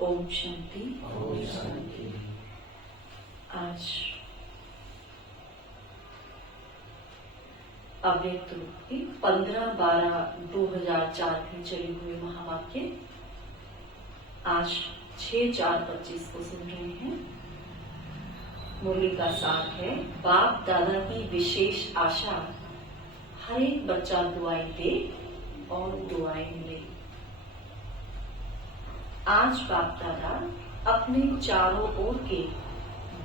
ओम शांति। ओम शांति। आज अव्यक्त रूप की 15/12/2004 में चले हुए महावाक्य आज 6/4/25 को सुन रहे हैं। मुरली का सार है, बाप दादा की विशेष आशा, हर एक बच्चा दुआएं दे और दुआएं मिले। आज बाप दादा अपने चारों ओर के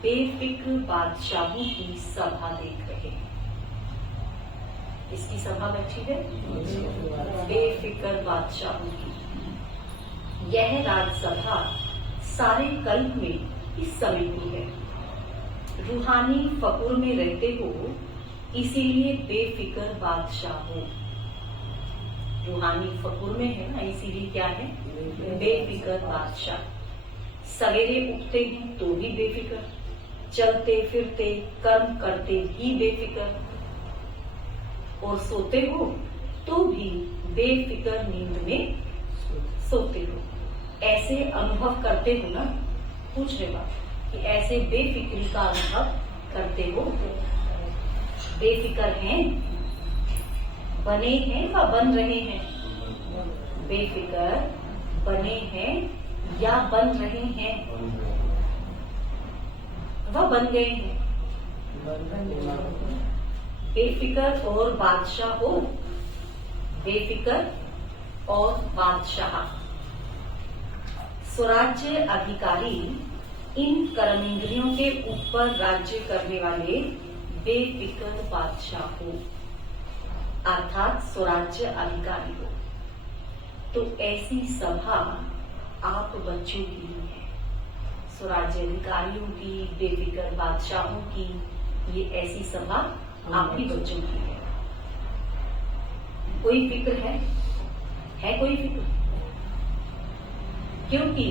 बेफिक्र बादशाहों की सभा देख रहे हैं। इसकी सभा बैठी है बेफिक्र बादशाहों की। यह राजसभा सारे कल्प में इस समय की है। रूहानी फकुर में रहते हो, इसीलिए बेफिक्र बादशाह हो। रूहानी फकुर में है ना, इसीलिए क्या है? बेफिक्र बादशाह। सवेरे उठते हैं तो भी बेफिक्र, चलते फिरते कर्म करते भी बेफिक्र, और सोते हो तो भी बेफिक्र नींद में सोते हो। ऐसे अनुभव करते हो ना? पूछ रहे बात कि ऐसे बेफिक्री का अनुभव करते हो? बेफिक्र हैं, बने हैं व बन रहे हैं? बेफिक्र बने हैं या बन रहे हैं व बन गए हैं? बेफिक्र और बादशाह हो। बेफिक्र और बादशाह, स्वराज्य अधिकारी इन कर्मेंद्रियों के ऊपर राज्य करने वाले बेफिक्र बादशाह हो, अर्थात स्वराज्य अधिकारी हो। तो ऐसी सभा आप बच्चों की ही है। स्वराज्य अधिकारियों की, बेफिक्र बादशाहों की, ये ऐसी सभा आप ही बच्चों की है। कोई फिक्र है कोई फिक्र? क्योंकि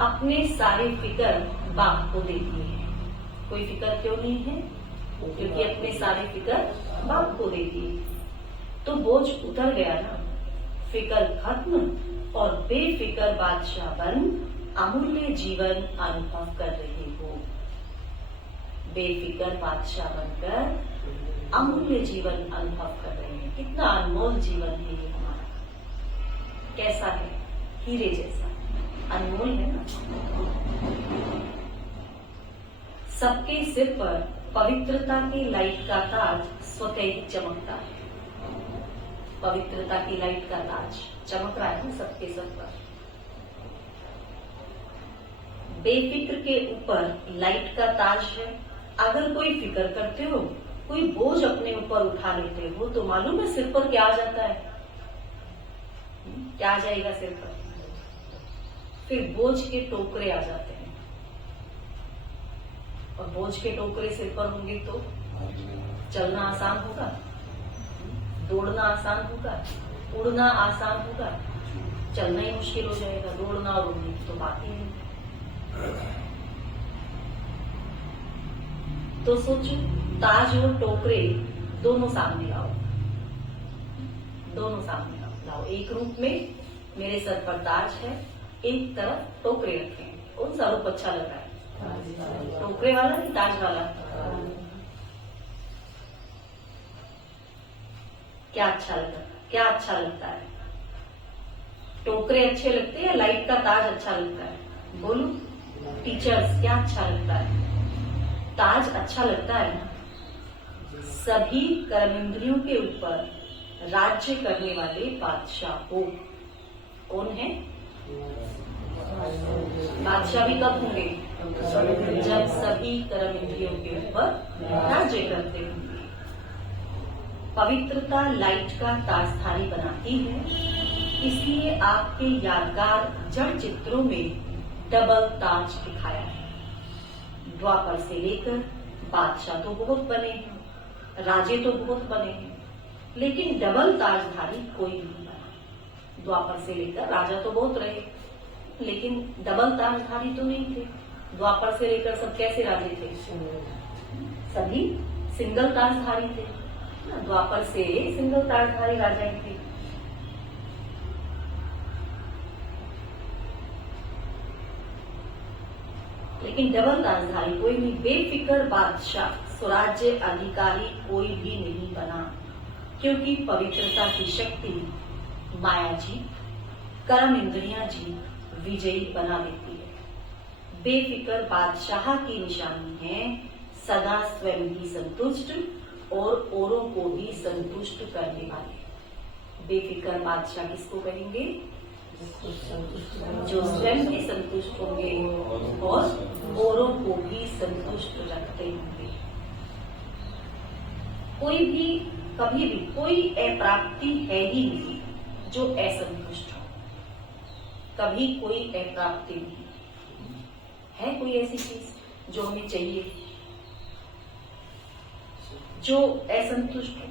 अपने सारे फिक्र बाप को दे दिए हैं। कोई फिक्र क्यों नहीं है? क्योंकि अपने सारे फिक्र बाप को दे दिए, तो बोझ उतर गया ना। फिक्र खत्म और बेफिक्र बादशाह बन अमूल्य जीवन अनुभव कर रहे हो। बेफिक्र बादशाह बनकर अमूल्य जीवन अनुभव कर रहे हैं। कितना अनमोल जीवन है ये हमारा। कैसा है? हीरे जैसा अनमोल है ना। सबके सिर पर पवित्रता की लाइट का ताज स्वतः ही चमकता है। पवित्रता की लाइट का ताज चमक रहा है ना सबके सर पर। बेफिक्र के ऊपर लाइट का ताज है। अगर कोई फिक्र करते हो, कोई बोझ अपने ऊपर उठा लेते हो, तो मालूम है सिर पर क्या आ जाता है? क्या आ जाएगा सिर पर? फिर बोझ के टोकरे आ जाते हैं। और बोझ के टोकरे सिर पर होंगे तो चलना आसान होगा, दौड़ना आसान होगा, उड़ना आसान होगा, चलना ही मुश्किल हो जाएगा। दौड़ना और उड़ने की तो बात ही नहीं। तो सोचो, ताज और टोकरे दोनों सामने लाओ, दोनों सामने लाओ। एक रूप में मेरे सर पर ताज है, एक तरफ टोकरे रखे हैं। कौन सा रूप अच्छा लग रहा है? टोकरे वाला कि ताज वाला? क्या अच्छा लगता है? क्या अच्छा लगता है? टोकरे अच्छे लगते हैं या लाइट का ताज अच्छा लगता है? बोलो टीचर्स, क्या अच्छा लगता है? ताज अच्छा लगता है ना। सभी कर्मेंद्रियों के ऊपर राज्य करने वाले बादशाह हो। कौन है? बादशाह भी कब होंगे? जब सभी कर्मेंद्रियों के ऊपर राज्य करते होंगे। पवित्रता लाइट का ताजधारी बनाती है, इसलिए आपके यादगार जड़ चित्रों में डबल ताज दिखाया है। द्वापर से लेकर बादशाह तो बहुत बने हैं, राजे तो बहुत बने हैं, लेकिन डबल ताजधारी कोई नहीं बना। द्वापर से लेकर राजा तो बहुत रहे, लेकिन डबल ताजधारी तो नहीं थे। द्वापर से लेकर सब कैसे राजे थे? सभी सिंगल ताजधारी थे। द्वापर से सिंगल ताजधारी राजा थे। लेकिन डबल राजधानी कोई नहीं, बेफिक्र बादशाह स्वराज्य अधिकारी कोई भी नहीं बना, क्योंकि पवित्रता की शक्ति माया जी, कर्म इंद्रियां जी विजयी बना देती है। बेफिक्र बादशाह की निशानी है सदा स्वयं ही संतुष्ट और औरों को भी संतुष्ट करने वाले। बेफिक्र बादशाह किसको कहेंगे? जो स्वयं भी संतुष्ट होंगे और औरों को भी संतुष्ट रखते होंगे। कोई भी कभी भी कोई अप्राप्ति है ही नहीं जो असंतुष्ट हो। कभी कोई अप्राप्ति नहीं है। कोई ऐसी चीज जो हमें चाहिए जो असंतुष्ट हो?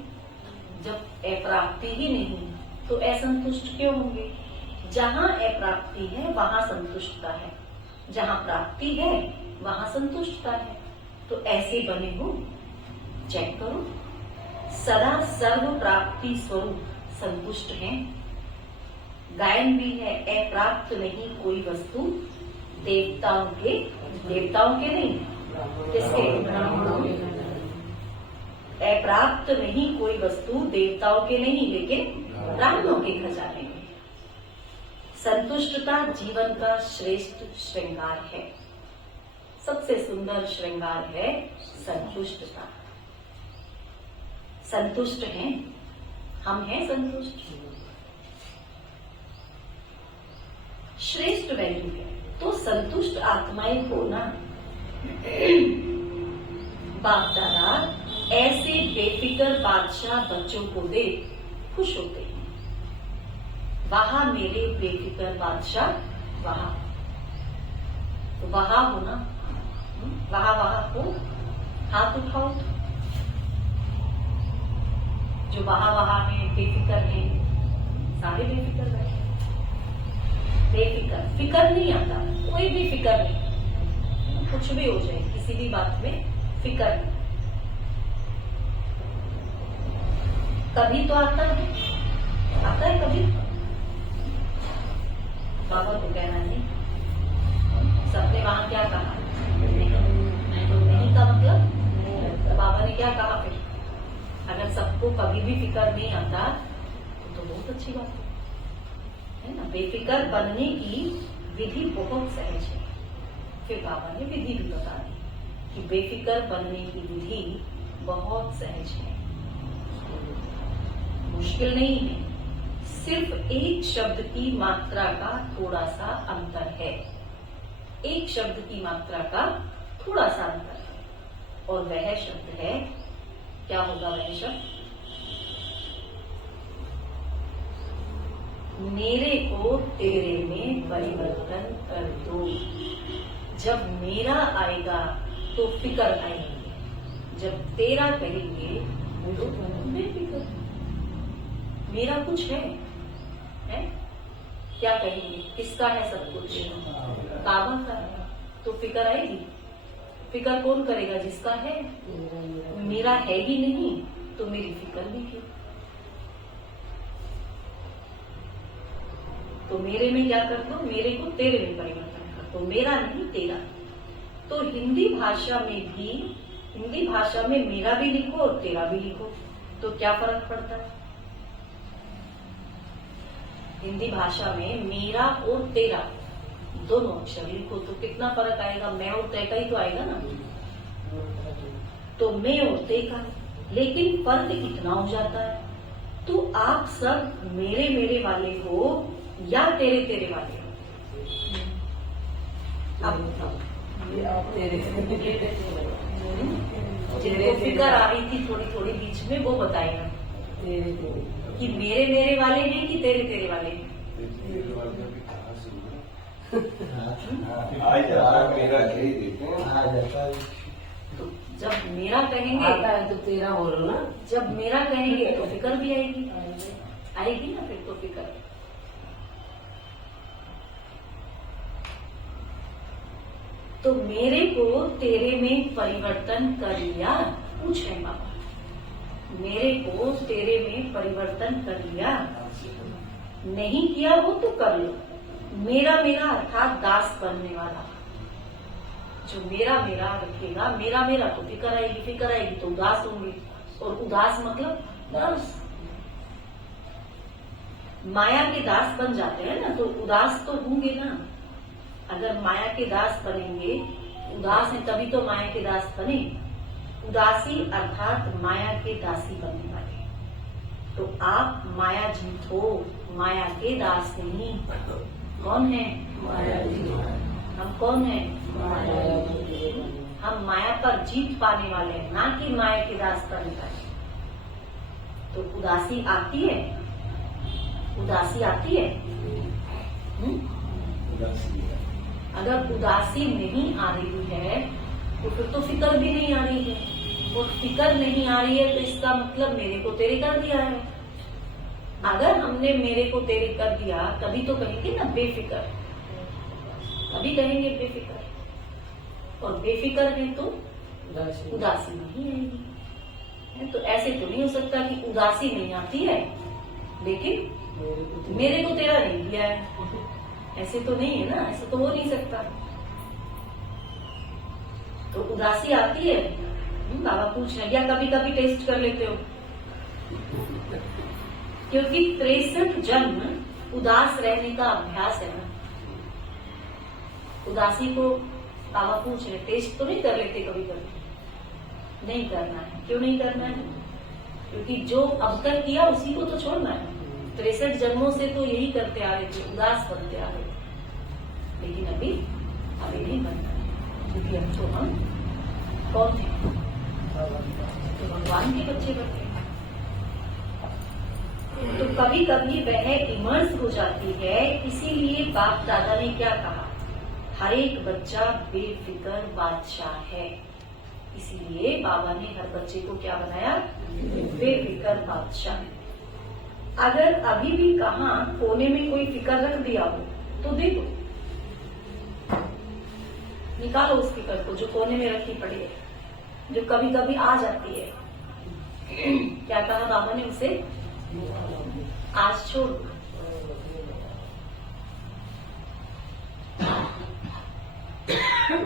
जब अप्राप्ति ही नहीं तो असंतुष्ट क्यों होंगे? जहां अप्राप्ति है वहां संतुष्टता है, जहां प्राप्ति है वहां संतुष्टता है। तो ऐसे बने हो, चेक करो। सदा सर्व प्राप्ति स्वरूप संतुष्ट हैं। गायन भी है, अप्राप्त नहीं कोई वस्तु देवताओं के नहीं, किसके? अप्राप्त नहीं कोई वस्तु देवताओं के नहीं, लेकिन ब्राह्मणों के खजाने में। संतुष्टता जीवन का श्रेष्ठ श्रृंगार है। सबसे सुंदर श्रृंगार है संतुष्टता। संतुष्ट हैं हम, हैं संतुष्ट, श्रेष्ठ वैल्यू है। तो संतुष्ट आत्माएं को ना बाप दादा ऐसे बेफिक्र बादशाह बच्चों को दे खुश होते हैं। वहां मेरे बेफिक्र बादशाह, वहां तो वहां हो ना, वहां हो, हाथ उठाओ। जो वहां है, बेफिक्र है, सारे बेफिक्र बैठे। बेफिक्र, फिक्र नहीं आता, कोई भी फिक्र नहीं, कुछ भी हो जाए किसी भी बात में फिक्र नहीं। कभी तो आता है कभी। बाबा को कहना नहीं, सबने वहां क्या कहा? नहीं का मतलब तो बाबा ने क्या कहा फिर? अगर सबको कभी भी फिक्र नहीं आता तो बहुत अच्छी बात है ना। बेफिक्र बनने की विधि बहुत सहज है। फिर बाबा ने विधि भी बता दी कि बेफिक्र बनने की विधि बहुत सहज है, मुश्किल नहीं है। सिर्फ एक शब्द की मात्रा का थोड़ा सा अंतर है। एक शब्द की मात्रा का थोड़ा सा अंतर है, और वह शब्द है, क्या होगा वह शब्द? मेरे को तेरे में परिवर्तन कर दो। जब मेरा आएगा तो फिक्र आएगी, जब तेरा कहेंगे तो बेफिक्र। मेरा कुछ है? क्या कहेंगे? किसका है सब कुछ? काबा का है, तो फिक्र आएगी। फिक्र कौन करेगा? जिसका है। मेरा है ही नहीं तो मेरी फिक्र भी क्यों? तो मेरे में क्या कर दो? मेरे को तेरे में परिवर्तन कर दो। मेरा नहीं तेरा। तो हिंदी भाषा में मेरा भी लिखो और तेरा भी लिखो, तो क्या फर्क पड़ता है? हिंदी भाषा में मेरा और तेरा दोनों अक्षर लिखो तो कितना फर्क आएगा? मैं और तय का ही तो आएगा ना। तो मैं और तय का, लेकिन फर्क कितना हो जाता है? तो आप सब मेरे वाले हो या तेरे वाले हो? अब जिनको फिक्र आ रही थी थोड़ी बीच में, वो बताएगा कि मेरे वाले हैं कि तेरे वाले हैं। तो जब मेरा कहेंगे आता है तो तेरा बोलो ना। जब मेरा कहेंगे तो फिक्र भी आएगी ना, फिर तो फिक्र। तो मेरे को तेरे में परिवर्तन कर लिया, पूछ रहे बाबा। मेरे को तेरे में परिवर्तन कर लिया, नहीं किया हो तो कर लो। मेरा अर्थात दास बनने वाला, जो मेरा मेरा रखेगा, मेरा मेरा तो फिक्र आएगी तो उदास होंगे, और उदास मतलब दास। माया के दास बन जाते हैं ना, तो उदास तो होंगे ना। अगर माया के दास बनेंगे, उदास है तभी तो माया के दास बने। उदासी अर्थात माया के दासी बनने वाले। तो आप माया जीत हो, माया के दास नहीं। कौन है? माया जी। हम कौन है? माया। हम माया पर जीत पाने वाले हैं, ना कि माया के दास बनने वाले। तो उदासी आती है, उदासी आती है। अगर उदासी नहीं आ रही है तो फिर तो फिक्र भी नहीं आ रही है, और फिक्र नहीं आ रही है तो इसका मतलब मेरे को तेरे कर दिया है। अगर हमने मेरे को तेरे कर दिया तभी तो कहेंगे ना बेफिक्र, तभी कहेंगे बेफिक्र। और बेफिक्र है तो उदासी नहीं आएगी। तो ऐसे तो नहीं हो सकता कि उदासी नहीं आती है लेकिन मेरे को तेरा नहीं दिया है। ऐसे तो नहीं है ना, ऐसे तो हो नहीं सकता। तो उदासी आती है। बाबा पूछ रहे, या कभी कभी टेस्ट कर लेते हो? क्योंकि 63 जन्म उदास रहने का अभ्यास है ना। उदासी को बाबा पूछ रहे, टेस्ट तो नहीं कर लेते कभी कभी? नहीं करना है। क्यों नहीं करना है? क्योंकि जो अब तक किया उसी को तो छोड़ना है। 63 जन्मों से तो यही करते आ रहे थे, उदास बनते आ रहे थे। लेकिन अभी नहीं बनना है, क्योंकि अब तो हम कौन है? तो भगवान के बच्चे बनते हैं। तो कभी कभी वह इमर्स हो जाती है। इसीलिए बाप दादा ने क्या कहा? हर एक बच्चा बेफिक्र बादशाह है। इसीलिए बाबा ने हर बच्चे को क्या बनाया? बेफिक्र बादशाह। अगर अभी भी कहाँ कोने में कोई फिक्र रख दिया हो तो देखो, निकालो उस फिक्र को जो कोने में रखी पड़ी है, जो कभी कभी आ जाती है। क्या कहा बाबा ने उसे? आज छोड़ दो।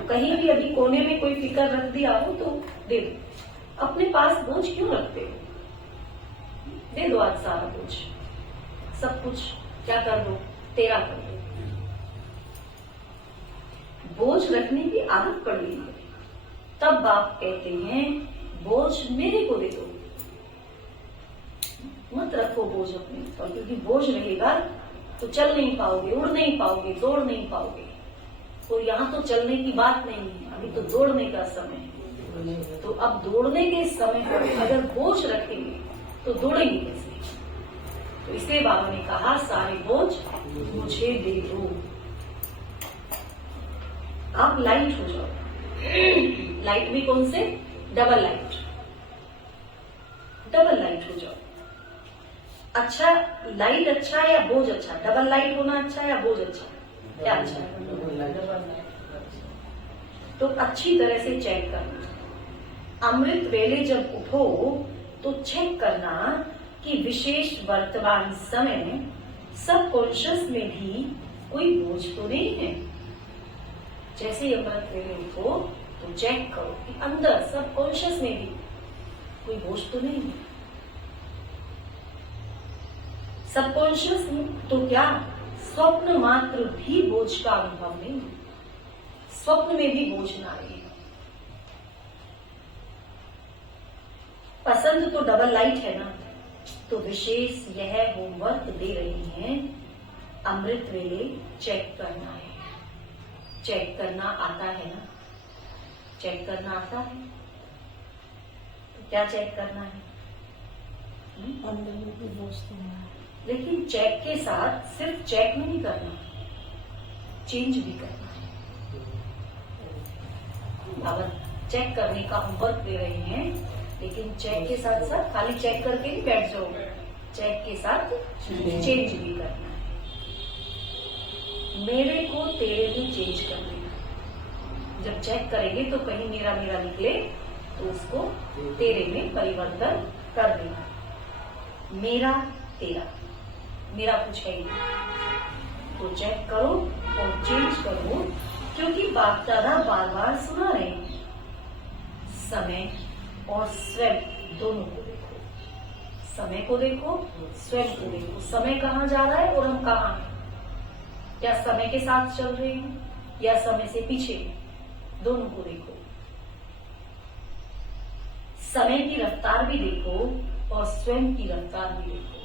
कहीं भी अभी कोने में कोई फिक्र रख दिया हो तो दे दो। अपने पास बोझ क्यों रखते हो? दे दो आज सारा बोझ, सब कुछ क्या कर दो? तेरा कर दो। बोझ रखने की आदत पड़ गई है। तब बाप कहते हैं बोझ मेरे को दे दो, मत रखो बोझ अपने ऊपर, क्योंकि बोझ रहेगा तो चल नहीं पाओगे, उड़ नहीं पाओगे, दौड़ नहीं पाओगे। और यहाँ तो चलने की बात नहीं है, अभी तो दौड़ने का समय है। तो अब दौड़ने के समय पर अगर बोझ रखेंगे तो दौड़ेंगे कैसे? तो इसलिए बाबा ने कहा सारे बोझ मुझे दे दो। आप लाइट हो जाओ। लाइट भी कौन से? Double light. डबल लाइट हो जाओ। अच्छा, लाइट अच्छा है या बोझ अच्छा? डबल लाइट होना अच्छा है या बोझ अच्छा? क्या अच्छा है? तो अच्छी तरह से चेक करना। अमृत वेले जब उठो तो चेक करना कि विशेष वर्तमान समय में सब कॉन्शियस में भी कोई बोझ तो नहीं है। जैसे ही अमृत वेले उठो तो चेक करो कि अंदर सब कॉन्शियस में भी कोई बोझ तो नहीं है। सबकॉन्शियस तो क्या स्वप्न मात्र भी बोझ का अनुभव नहीं, स्वप्न में भी बोझ ना रहे। पसंद तो डबल लाइट है ना, तो विशेष यह होमवर्क दे रही हैं। अमृत वेले चेक करना है। चेक करना आता है ना? चेक करना आता है तो क्या चेक करना है? अंदर में भी बोझ तो है। लेकिन चेक के साथ सिर्फ चेक नहीं करना, चेंज भी करना है। अगर चेक करने का होमवर्क दे रहे हैं, लेकिन चेक के साथ साथ खाली चेक करके नहीं बैठ जाओ, चेक के साथ चेंज भी करना है। मेरे को तेरे में चेंज कर देना। जब चेक करेंगे तो कहीं मेरा मेरा निकले तो उसको तेरे में परिवर्तन कर देना। मेरा तेरा, मेरा कुछ है ही नहीं। तो चेक करो और चेंज करो क्योंकि बाप दादा बार बार सुना रहे हैं। समय और स्वयं दोनों को देखो, समय को देखो, स्वयं को देखो। समय कहाँ जा रहा है और हम कहाँ हैं? क्या समय के साथ चल रहे हैं या समय से पीछे? दोनों को देखो। समय की रफ्तार भी देखो और स्वयं की रफ्तार भी देखो।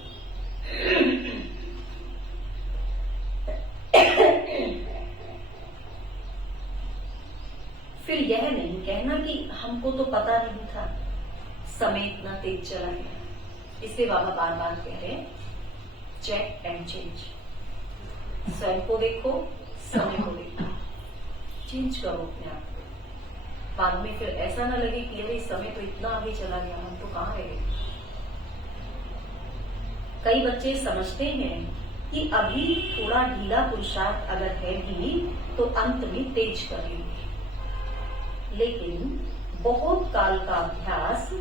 फिर यह नहीं कहना कि हमको तो पता नहीं था समय इतना तेज चला गया। इसलिए बाबा बार बार कह रहे हैं चेक एंड चेंज। स्वयं को देखो, समय को देखो, चेंज करो अपने आप को। बाद में फिर ऐसा ना लगे कि अरे समय तो इतना आगे चला गया, हम तो कहाँ रह गए। कई बच्चे समझते हैं कि अभी थोड़ा ढीला पुरुषार्थ अगर है भी तो अंत में तेज करेंगे, लेकिन बहुत काल का अभ्यास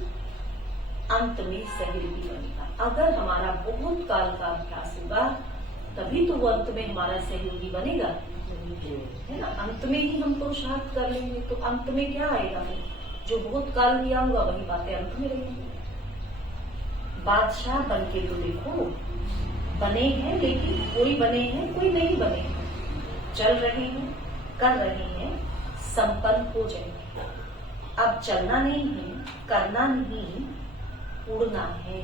अंत में सहयोगी बनेगा। अगर हमारा बहुत काल का अभ्यास होगा तभी तो वो अंत में हमारा सहयोगी बनेगा, है ना। अंत में ही हम पुरुषार्थ कर लेंगे तो अंत में क्या आएगा? जो बहुत काल दिया होगा वही बातें अंत में रहेंगी। बादशाह बन के तो देखो, बने हैं, लेकिन कोई बने हैं कोई नहीं बने, चल रहे हैं, कर रहे हैं, संपन्न हो जाएंगे। अब चलना नहीं है, करना नहीं, उड़ना है।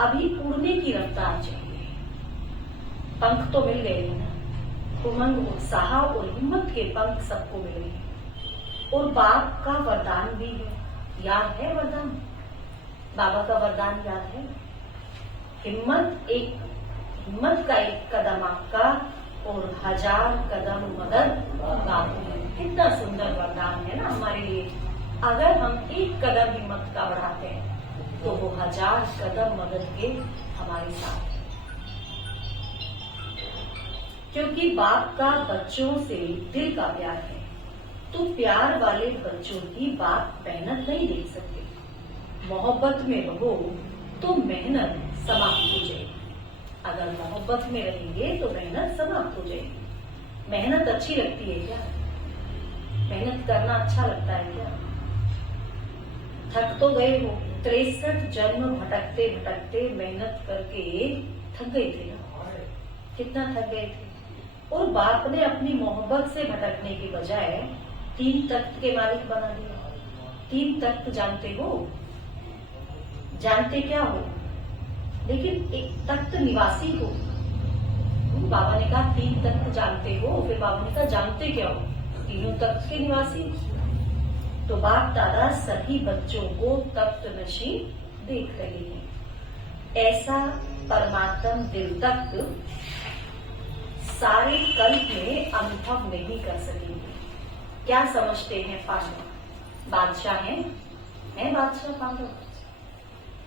अभी उड़ने की रफ्तार चाहिए। पंख तो मिल गए हैं ना, उमंग, उत्साह और हिम्मत के पंख सबको मिल गए हैं। और बाप का वरदान भी है, याद है वरदान? बाबा का वरदान याद है? हिम्मत का एक कदम आपका और 1000 कदम मदद बापू है। कितना सुंदर वरदान है ना हमारे लिए। अगर हम एक कदम हिम्मत का बढ़ाते हैं तो वो 1000 कदम मदद के हमारे साथ है। क्योंकि बाप का बच्चों से दिल का प्यार है, तो प्यार वाले बच्चों की बाप मेहनत नहीं देख सकते। मोहब्बत में रहो तो मेहनत समाप्त हो जाएगी। अगर मोहब्बत में रहेंगे तो मेहनत समाप्त हो जाएगी। मेहनत अच्छी लगती है क्या? मेहनत करना अच्छा लगता है क्या? थक तो गए हो, 63 जन्म भटकते भटकते मेहनत करके थक गए थे ना। कितना थक गए थे। और बाप ने अपनी मोहब्बत से भटकने के बजाय 3 तख्त के मालिक बना दिया। 3 तख्त जानते हो? जानते क्या हो? लेकिन एक तख्त निवासी हो। बाबा ने कहा 3 तख्त जानते हो, फिर बाबा ने कहा जानते क्या हो? 3 तख्त के निवासी। तो बाप दादा सभी बच्चों को तख्त नशी देख रहे हैं। ऐसा परमात्म दिल तख्त सारे कल्प में अनुभव नहीं कर सकेंगे। क्या समझते हैं पांडव? बादशाह हैं? बादशाह पांडव?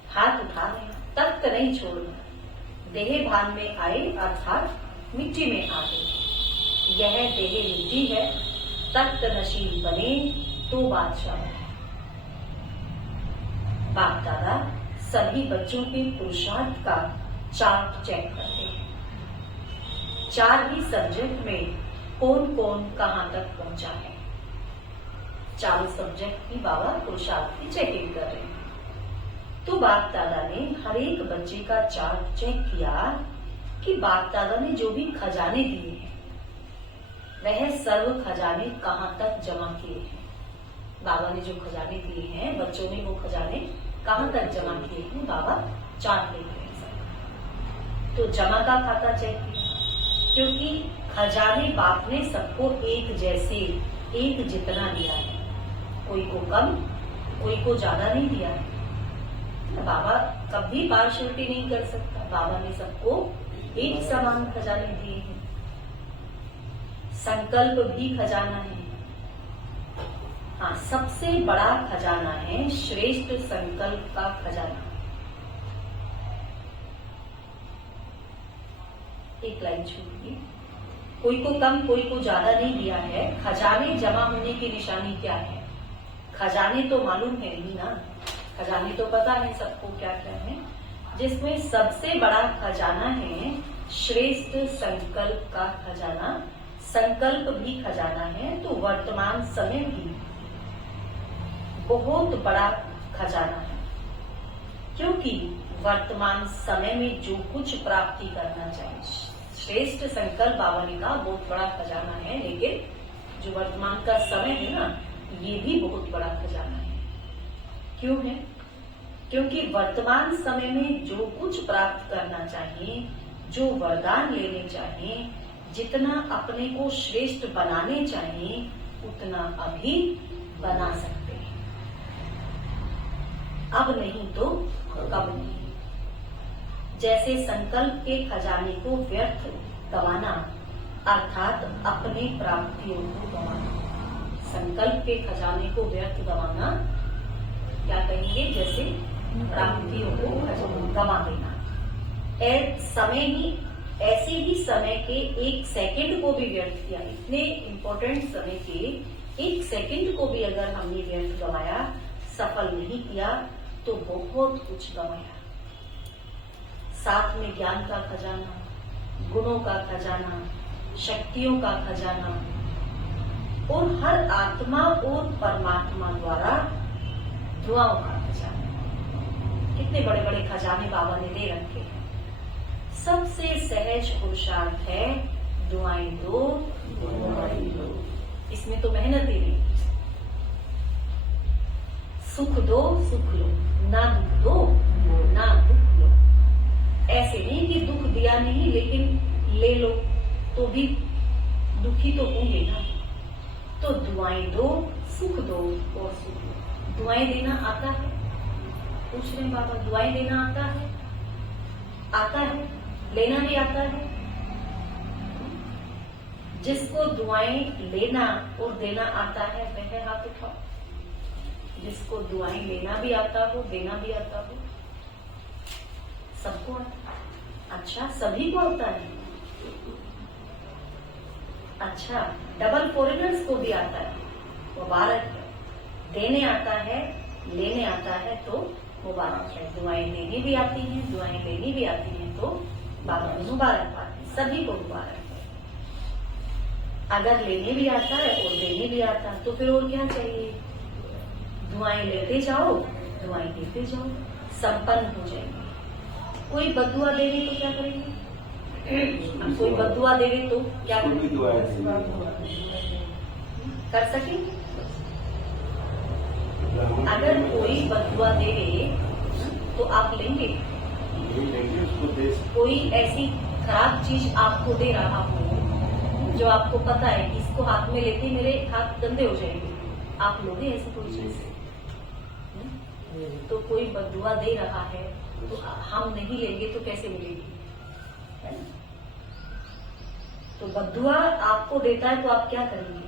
हाथ उठा रहे हैं, तख्त नहीं छोड़ना। देह भान में आए अर्थात मिट्टी में आ गए। यह देह मिट्टी है, तख्त नशीब बने तो बादशाह बने। बाप दादा सभी बच्चों के पुरुषार्थ का चार्ट चेक करते हैं। 4 ही सब्जेक्ट में कौन कौन कहां तक पहुंचा है। 4 सब्जेक्ट की बाबा पुरुषार्थ की चेकिंग कर रहे हैं। तो बाप दादा ने हर एक बच्चे का चार्ट चेक किया कि बाप दादा ने जो भी खजाने दिए हैं वह सर्व खजाने कहां तक जमा किए हैं। बाबा ने जो खजाने दिए हैं बच्चों ने वो खजाने कहां तक जमा किए हैं, बाबा चार्ट देख रहे हैं सब। तो जमा का खाता चेक किया, क्योंकि खजाने बाप ने सबको एक जैसे, एक जितना दिया है। कोई को कम, कोई को ज्यादा नहीं दिया है। बाबा कभी पार्शियलिटी नहीं कर सकता। बाबा ने सबको एक समान खजाने दिए हैं। संकल्प भी खजाना है। हाँ, सबसे बड़ा खजाना है श्रेष्ठ संकल्प का खजाना। एक लाइन छूट गई। कोई को कम, कोई को ज्यादा नहीं दिया है। खजाने जमा होने की निशानी क्या है? खजाने तो मालूम है ही ना, खजाने तो पता है सबको क्या क्या है। जिसमें सबसे बड़ा खजाना है श्रेष्ठ संकल्प का खजाना। संकल्प भी खजाना है, तो वर्तमान समय भी बहुत बड़ा खजाना है। क्योंकि वर्तमान समय में जो कुछ प्राप्ति करना चाहिए, श्रेष्ठ संकल्प बाबा ने कहा बहुत बड़ा खजाना है, लेकिन जो वर्तमान का समय है ना, ये भी बहुत बड़ा खजाना है। क्यों है? क्योंकि वर्तमान समय में जो कुछ प्राप्त करना चाहिए, जो वरदान लेने चाहिए, जितना अपने को श्रेष्ठ बनाने चाहिए, उतना अभी बना सकते हैं। अब नहीं तो कब नहीं। जैसे संकल्प के खजाने को व्यर्थ गंवाना अर्थात अपने प्राप्तियों को गंवाना। संकल्प के खजाने को व्यर्थ गंवाना क्या कहेंगे? जैसे प्राप्तियों को गंवा देना। समय ही ऐसे ही समय के एक सेकंड को भी व्यर्थ किया, इतने इंपॉर्टेंट समय के एक सेकंड को भी अगर हमने व्यर्थ गंवाया, सफल नहीं किया, तो बहुत कुछ गंवाया। साथ में ज्ञान का खजाना, गुणों का खजाना, शक्तियों का खजाना और हर आत्मा और परमात्मा द्वारा दुआओं का खजाना। कितने बड़े बड़े खजाने बाबा ने दे रखे हैं। सबसे सहज पुरुषार्थ है दुआएं दो, दुआएं दो। इसमें तो मेहनत ही नहीं। सुख दो, सुख लो, ना दुख दो, ना दुख लो। ऐसे नहीं कि दुख दिया नहीं लेकिन ले लो, तो भी दुखी तो होंगे ना। तो दुआएं दो, सुख दो और सुख लो। दुआएं देना आता है? पूछ रहे बाबा, दुआएं देना आता है? आता है। लेना भी आता है। जिसको दुआएं लेना और देना आता है वह हाथ उठाओ। जिसको दुआएं लेना भी आता हो, देना भी आता हो। सबको आता है? अच्छा, सभी को आता है? अच्छा, डबल फॉरेनर्स को भी आता है, मुबारक है। देने आता है, लेने आता है तो मुबारक है। दुआएं देनी भी आती हैं, दुआएं लेनी भी आती हैं तो बाबा को मुबारकबाद है। सभी को मुबारक है। अगर लेने भी आता है और देने भी आता है तो फिर और क्या चाहिए? दुआएं लेते जाओ, दुआएं देते जाओ, संपन्न हो जाएंगे। कोई बद्दुआ देवे तो क्या करेंगे? कोई बद्दुआ देवे तो क्या करेंगे? कर सकेंगे? अगर कोई बद्दुआ देवे तो आप लेंगे? कोई ऐसी खराब चीज आपको दे रहा हो जो आपको पता है कि इसको हाथ में लेते मेरे हाथ गंदे हो जाएंगे, आप लोगे ऐसी कोई चीज? तो कोई बद्दुआ दे रहा है तो हम नहीं लेंगे तो कैसे मिलेगी? है ना? तो बद्दुआ आपको देता है तो आप क्या करेंगे?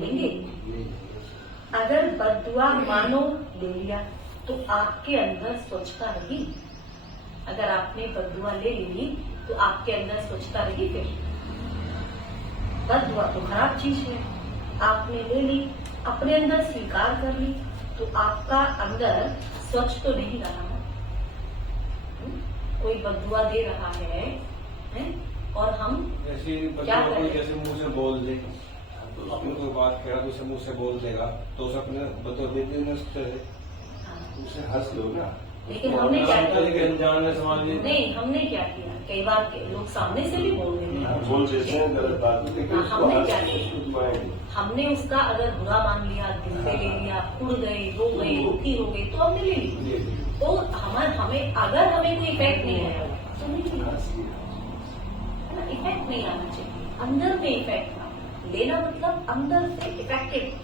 लेंगे? अगर बद्दुआ मानो ले लिया तो आपके अंदर स्वच्छता रही। अगर आपने बद्दुआ ले ली तो आपके अंदर स्वच्छता रही। फिर बद्दुआ तो खराब चीज है, आपने ले ली, अपने अंदर स्वीकार कर ली, तो आपका अंदर स्वच्छ तो नहीं रहा। कोई बद्दुआ दे रहा है और हम क्या करें? जैसे मुंह से बोल दे, अपने कोई बात कह रहा तो उसे मुंह से बोल देगा तो उसे अपने बद्दुआ दे देना, उसे हंस लो ना। लेकिन हमने क्या किया? अनजान में समाज नहीं, हमने क्या किया? कई बार लोग सामने से भी बोल देते हैं। गलत बात, हमने क्या किया? हमने उसका अगर बुरा मान लिया, दिल पे ले लिया, उड़ गए, रो गए, दुखी हो गए, तो हमने ले ली। तो हमें अगर हमें कोई इफेक्ट नहीं आया तो नहीं लिया, है ना? इफेक्ट नहीं आना चाहिए, अंदर में इफेक्ट आना। लेना मतलब अंदर से इफेक्टिव।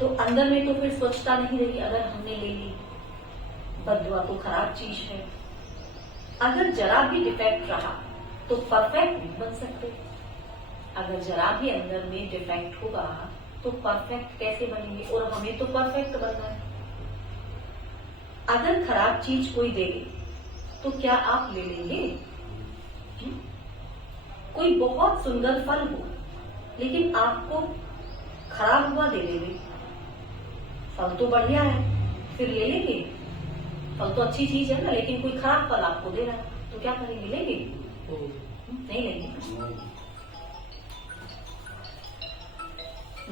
तो अंदर में तो फिर स्वच्छता नहीं रही अगर हमने ले ली। बद्दुआ तो खराब चीज है। अगर जरा भी डिफेक्ट रहा तो परफेक्ट नहीं बन सकते। अगर जरा भी अंदर में डिफेक्ट होगा तो परफेक्ट कैसे बनेंगे? और हमें तो परफेक्ट बनना है। अगर खराब चीज कोई दे तो क्या आप ले लेंगे? कोई बहुत सुंदर फल हो लेकिन आपको खराब हुआ दे देंगे। फल तो बढ़िया है, फिर ले लेंगे। फल तो अच्छी चीज है ना, लेकिन कोई खराब फल आपको दे रहा है तो क्या करेंगे? लेंगे? नहीं लेंगे,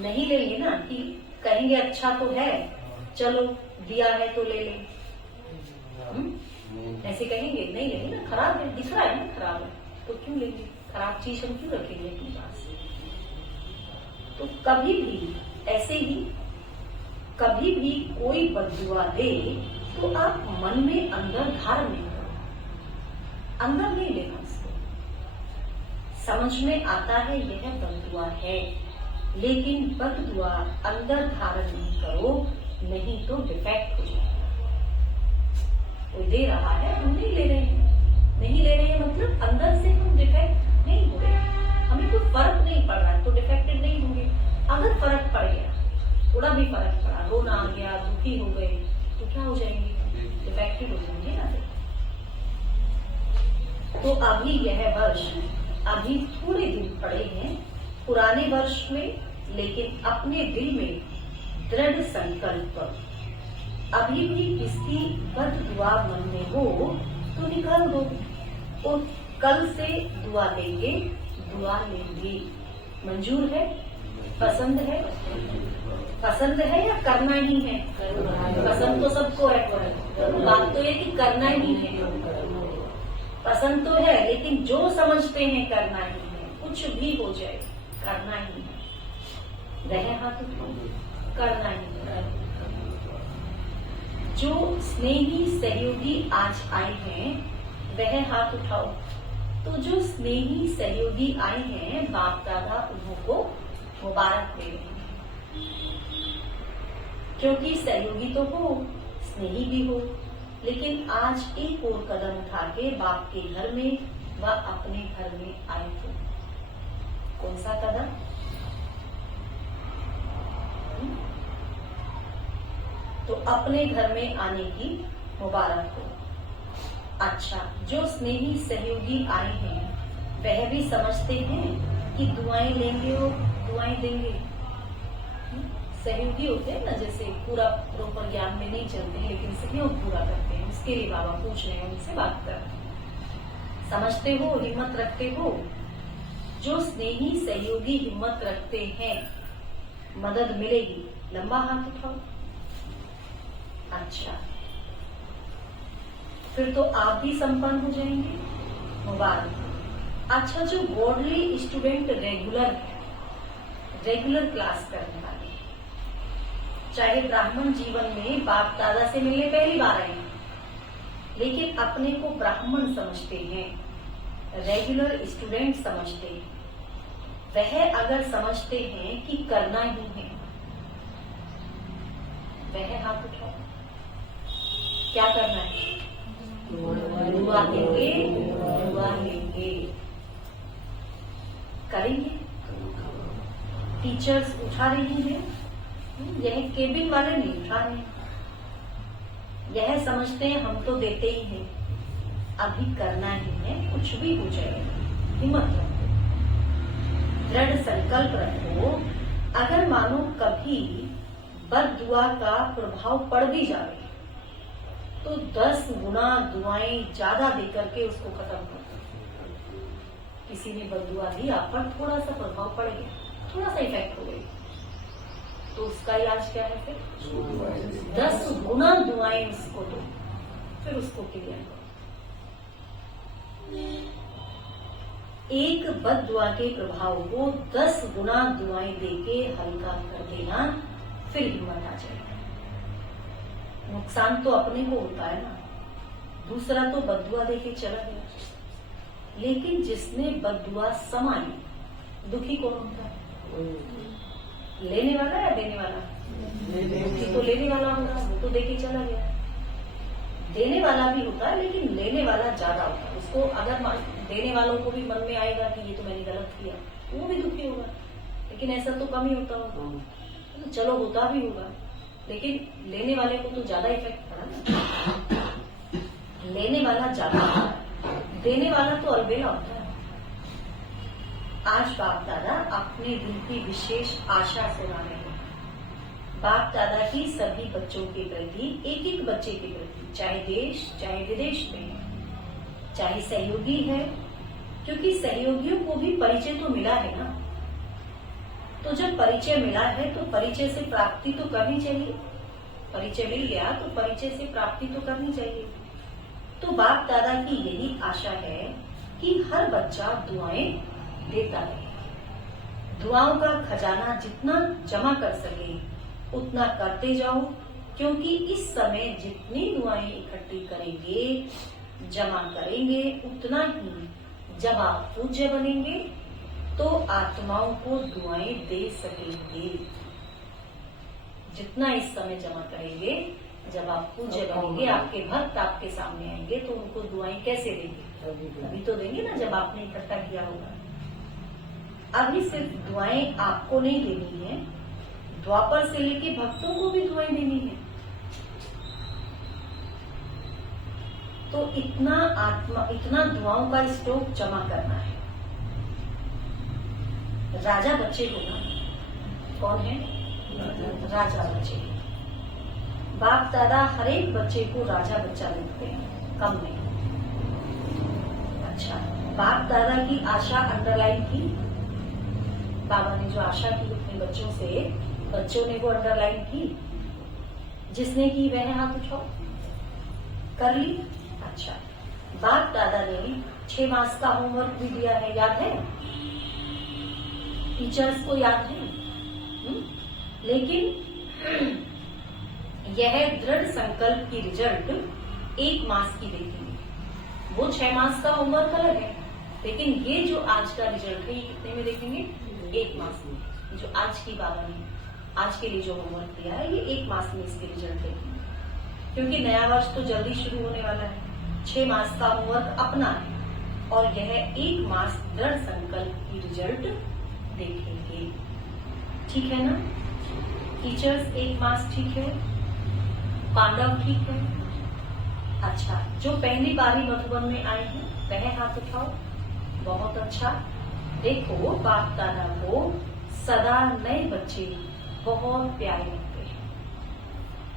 नहीं लेंगे ना, कि कहेंगे अच्छा तो है, चलो दिया है तो ले लें, ऐसे कहेंगे? नहीं लेंगे ना, खराब है, दिख रहा है ना खराब है, तो क्यों लेंगे? खराब चीज हम क्यों रखेंगे अपने पास? तो कभी भी ऐसे ही, कभी भी कोई बद्दुआ दे तो आप मन में अंदर धारण नहीं करो, अंदर नहीं लेना उसको। समझ में आता है यह बद्दुआ है, लेकिन बद्दुआ अंदर धारण नहीं करो, नहीं तो डिफेक्ट हो जाएगा। कोई दे रहा है, हम नहीं ले रहे हैं, नहीं ले रहे हैं मतलब अंदर से हम डिफेक्ट नहीं हो रहे, हमें कोई फर्क नहीं पड़ रहा है तो डिफेक्टेड नहीं होंगे। अगर फर्क पड़ गया, थोड़ा भी फर्क पड़ा, रोना आ गया, दुखी हो गए, तो क्या हो जाएंगे? डिफेक्टेड हो जाएंगे ना। तो अभी यह वर्ष, अभी थोड़े दिन पड़े हैं पुराने वर्ष में, लेकिन अपने दिल में दृढ़ संकल्प, अभी भी किसकी बद्दुआ मन में हो तो निकाल दो, और कल से दुआ लेंगे, दुआ लेंगे। मंजूर है? पसंद है? पसंद है या करना ही है? पसंद तो सबको है, बात तो ये कि करना ही है। पसंद तो है, लेकिन जो समझते हैं करना ही है, कुछ भी हो जाए करना ही है। रहे हाथ उठाओ, करना ही है। जो स्नेही सहयोगी आज आए हैं वह हाथ उठाओ। तो जो स्नेही सहयोगी आए हैं, बाप दादा उनको मुबारक दे रहे हैं, क्योंकि सहयोगी तो हो, स्नेही भी हो, लेकिन आज एक और कदम उठा के बाप के घर में व अपने घर में आए हो। कौन सा कदम? तो अपने घर में आने की मुबारक हो। अच्छा, जो स्नेही सहयोगी आए हैं वह भी समझते हैं कि दुआएं लेंगे और दुआएं देंगे। सहयोगी होते हैं ना, जैसे पूरा प्रॉपर ज्ञान में नहीं चलते लेकिन सहयोग पूरा करते हैं, उसके लिए बाबा पूछ रहे हैं, उनसे बात कर रहे हैं। समझते हो, हिम्मत रखते हो? जो स्नेही सहयोगी हिम्मत रखते हैं, मदद मिलेगी। लंबा हाथ उठाओ। अच्छा, फिर तो आप भी संपन्न हो जाएंगे, मुबारक। अच्छा, जो गॉडली स्टूडेंट रेगुलर है, रेगुलर क्लास करने वाले, चाहे ब्राह्मण जीवन में बाप दादा से मिलने पहली बार आए, लेकिन अपने को ब्राह्मण समझते हैं, रेगुलर स्टूडेंट समझते हैं, वह अगर समझते हैं कि करना ही है, वह हाथ उठाओ। क्या करना है? दुआ लेंगे, दुआ लेंगे, करेंगे। टीचर्स उठा रही हैं, यह केबिन वाले नहीं उठा रहे हैं, यह समझते हैं हम तो देते ही हैं, अभी करना ही है, कुछ भी हो जाएगा। हिम्मत रखो, दृढ़ संकल्प रखो। अगर मानो कभी बद्दुआ का प्रभाव पड़ भी जाए तो 10 गुना दुआएं ज्यादा देकर के उसको खत्म कर दो। किसी ने बद्दुआ दी, आप पर थोड़ा सा प्रभाव पड़ गया, थोड़ा सा इफेक्ट हो गई, तो उसका इलाज क्या है? फिर 10 गुना दुआएं उसको दो, फिर उसको क्लियर करो। एक बद्दुआ के प्रभाव को 10 गुना दुआएं देके हल्का कर देना, फिर हिम्मत आ जाएगी। नुकसान तो अपने को होता है ना, दूसरा तो बद्दुआ देके चला गया, लेकिन जिसने बद्दुआ समाई, दुखी कौन होता है? लेने वाला या देने वाला? दुखी तो लेने वाला होगा, वो तो देके चला गया। देने वाला भी होता है, लेकिन लेने वाला ज्यादा होता है। उसको अगर देने वालों को भी मन में आएगा कि ये तो मैंने गलत किया, वो भी दुखी होगा, लेकिन ऐसा तो कम ही होता होगा, तो चलो होता भी होगा, लेकिन लेने वाले को तो ज्यादा इफेक्ट पड़ा ना। लेने वाला ज्यादा होता है, देने वाला तो अलबेला होता है। आज बाप दादा अपने दिल की विशेष आशा सुना रहे हैं। बाप दादा की सभी बच्चों के प्रति, एक एक बच्चे के प्रति, चाहे देश चाहे विदेश में, चाहे सहयोगी है क्योंकि सहयोगियों को भी परिचय तो मिला है ना। तो जब परिचय मिला है तो परिचय से प्राप्ति तो करनी चाहिए। परिचय मिल गया तो परिचय से प्राप्ति तो करनी चाहिए। तो बाप दादा की यही आशा है कि हर बच्चा दुआएं देता है। दुआओं का खजाना जितना जमा कर सके उतना करते जाओ, क्योंकि इस समय जितनी दुआएं इकट्ठी करेंगे, जमा करेंगे, उतना ही जब आप पूज्य बनेंगे तो आत्माओं को दुआएं दे सकेंगे। जितना इस समय जमा करेंगे, जब आप पूज्य बनेंगे, आपके भक्त आपके सामने आएंगे तो उनको दुआएं कैसे देंगे? अभी तो देंगे ना जब आपने इकट्ठा किया होगा। अभी सिर्फ दुआएं आपको नहीं देनी है, द्वापर से लेके भक्तों को भी दुआएं देनी है। तो इतना दुआओं का स्टॉक जमा करना है। राजा बच्चे हो ना, कौन है? राजा बच्चे। बाप दादा हर एक बच्चे को राजा बच्चा लिखते हैं, कम नहीं। अच्छा, बाप दादा की आशा अंडरलाइन की। बाबा ने जो आशा की अपने बच्चों से, बच्चों ने वो अंडरलाइन की। जिसने की वह हाथ उठाओ। कर ली? अच्छा, बाप दादा ने 6 मास का होमवर्क भी दिया है, याद है? टीचर्स को याद है। लेकिन यह दृढ़ संकल्प की रिजल्ट 1 मास की देखेंगे। वो 6 मास का होमवर्क अलग है, लेकिन ये जो आज का रिजल्ट है ये कितने में देखेंगे? 1 मास में। जो आज की बाबा ने आज के लिए जो होमवर्क दिया है ये 1 मास में इसके रिजल्ट देखेंगे, क्योंकि नया वर्ष तो जल्दी शुरू होने वाला है। 6 मास का होमवर्क अपना है और यह 1 मास दृढ़ संकल्प की रिजल्ट देखेंगे। ठीक है ना? टीचर्स 1 मास ठीक है, पांडव ठीक है। अच्छा, जो पहली बारी मधुबन में आए हैं वह हाथ उठाओ। बहुत अच्छा। देखो, बाप दादा को सदा नए बच्चे बहुत प्यारे लगते हैं,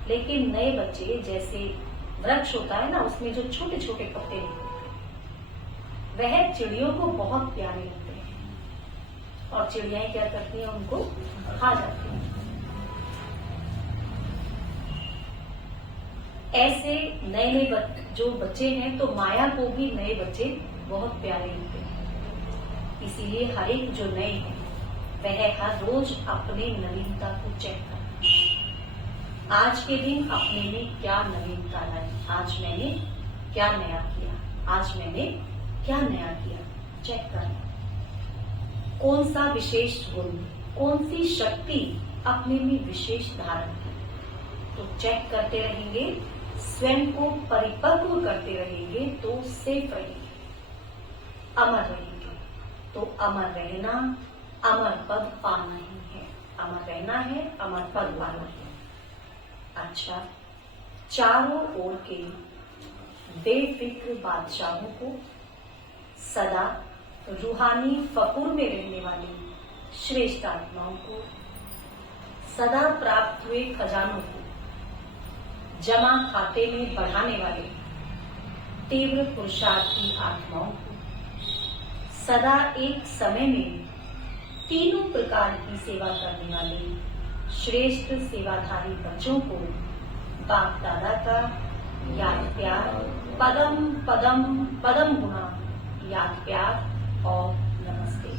लेकिन नए बच्चे जैसे वृक्ष होता है ना, उसमें जो छोटे छोटे पत्ते निकलते हैं, वह चिड़ियों को बहुत प्यारे लगते हैं। और चिड़ियाएं क्या करती हैं? उनको खा जाती हैं। ऐसे नए नए जो बच्चे हैं, तो माया को भी नए बच्चे बहुत प्यारे लगते हैं। इसीलिए हर एक जो नए हैं वह हर रोज अपने नवीनता को चेक करता है। आज के दिन अपने में क्या नवीनता लाई, आज मैंने क्या नया किया, आज मैंने क्या नया किया, चेक करना। कौन सा विशेष गुण, कौन सी शक्ति अपने में विशेष धारण की, तो चेक करते रहेंगे, स्वयं को परिपक्व करते रहेंगे तो सेफ रहेंगे, अमर रहेंगे। तो अमर रहना, अमर पद पाना ही है। अमर रहना है, अमर पद पाना है। अच्छा, चारों ओर के बेफिक्र बादशाहों को, सदा रूहानी फकुर में रहने वाली श्रेष्ठ आत्माओं को, सदा प्राप्त हुए खजानों को जमा खाते में बढ़ाने वाले तीव्र पुरुषार्थी आत्माओं को, सदा एक समय में तीनों प्रकार की सेवा करने वाले श्रेष्ठ सेवाधारी बच्चों को बाप दादा का याद प्यार, पदम पदम पदम गुना याद प्यार और नमस्ते।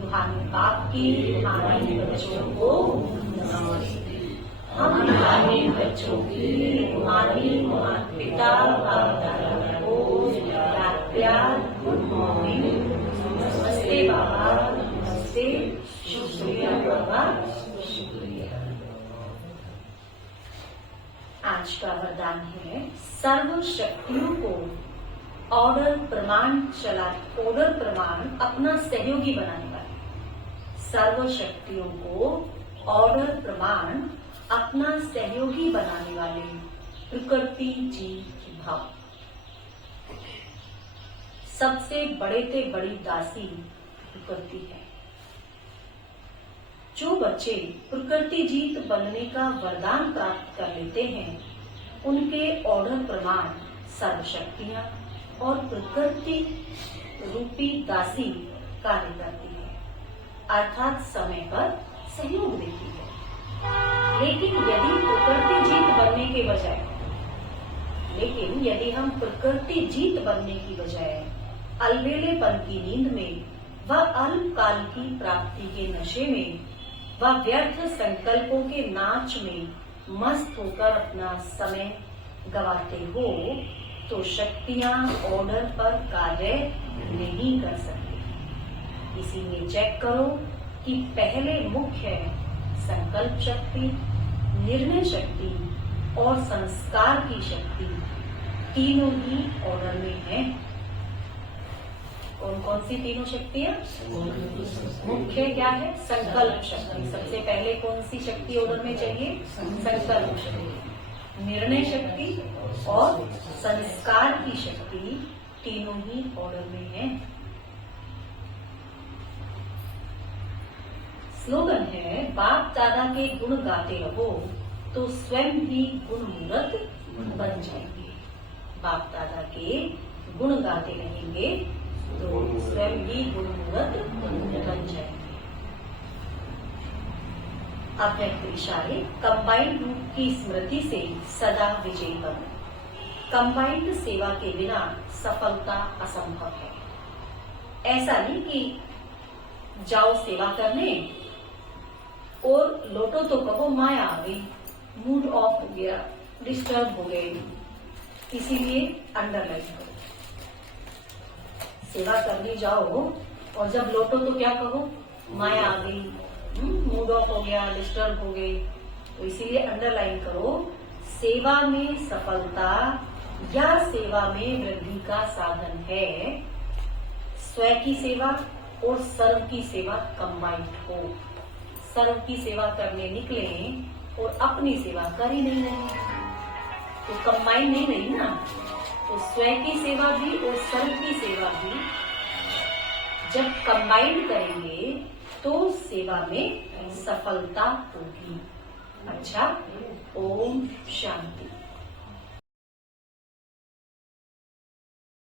रूहानी बाप की रूहानी बच्चों को नमस्ते। हम रूहानी बच्चों की रूहानी पिता बाप दादा को याद प्यार, गुड मॉर्निंग, नमस्ते बाबा, नमस्ते, शुक्रिया बाबा, शुक्रिया। आज का वरदान है सर्व शक्तियों को ऑर्डर प्रमाण अपना सहयोगी बनाने वाले, सर्व शक्तियों को ऑर्डर प्रमाण अपना सहयोगी बनाने वाले प्रकृति जी की भाव। सबसे बड़े से बड़ी दासी प्रकृति है। जो बच्चे प्रकृति जीत बनने का वरदान प्राप्त कर लेते हैं, उनके ऑर्डर प्रमाण सर्वशक्तियां और प्रकृति रूपी दासी कार्य करती है, अर्थात समय पर सहयोग देती है। लेकिन यदि हम प्रकृति जीत बनने की बजाय अलबेलेपन की नींद में व अल्पकाल की प्राप्ति के नशे में व व्यर्थ संकल्पों के नाच में मस्त होकर अपना समय गवाते हो तो शक्तियां ऑर्डर पर कार्य नहीं कर सकती। इसीलिए चेक करो कि पहले मुख्य है संकल्प शक्ति, निर्णय शक्ति और संस्कार की शक्ति, तीनों ही ऑर्डर में है। कौन कौन सी तीनों शक्तियां? मुख्य क्या है? संकल्प शक्ति। सबसे पहले कौन सी शक्ति ऑर्डर में चाहिए? संकल्प शक्ति। निर्णय शक्ति और संस्कार की शक्ति, तीनों ही ऑर्डर में है। स्लोगन है, बाप दादा के गुण गाते रहो तो स्वयं ही गुण मूर्त बन जाएंगे। बाप दादा के गुण गाते रहेंगे तो स्वयं ही गुण मूर्त बन जाएंगे। अव्यक्त इशारे कंबाइंड रूप की स्मृति से सदा विजयी बनो। कंबाइंड सेवा के बिना सफलता असंभव है। ऐसा नहीं कि जाओ सेवा करने और लौटो तो कहो माया आ गई, मूड ऑफ हो गया, डिस्टर्ब हो गए, इसीलिए अंडरलाइन करो। सेवा करने जाओ और जब लौटो तो क्या कहो? माया आ गई, मूड ऑफ हो गया, डिस्टर्ब हो गए। तो इसीलिए अंडरलाइन करो, सेवा में सफलता या सेवा में वृद्धि का साधन है स्वयं की सेवा और सर्व की सेवा कंबाइंड हो। सर्व की सेवा करने निकले और अपनी सेवा कर ही नहीं रहे तो कंबाइन नहीं रही ना। तो स्वयं की सेवा भी और सर्व की सेवा भी जब कंबाइन करेंगे तो सेवा में सफलता होगी। अच्छा, ओम शांति।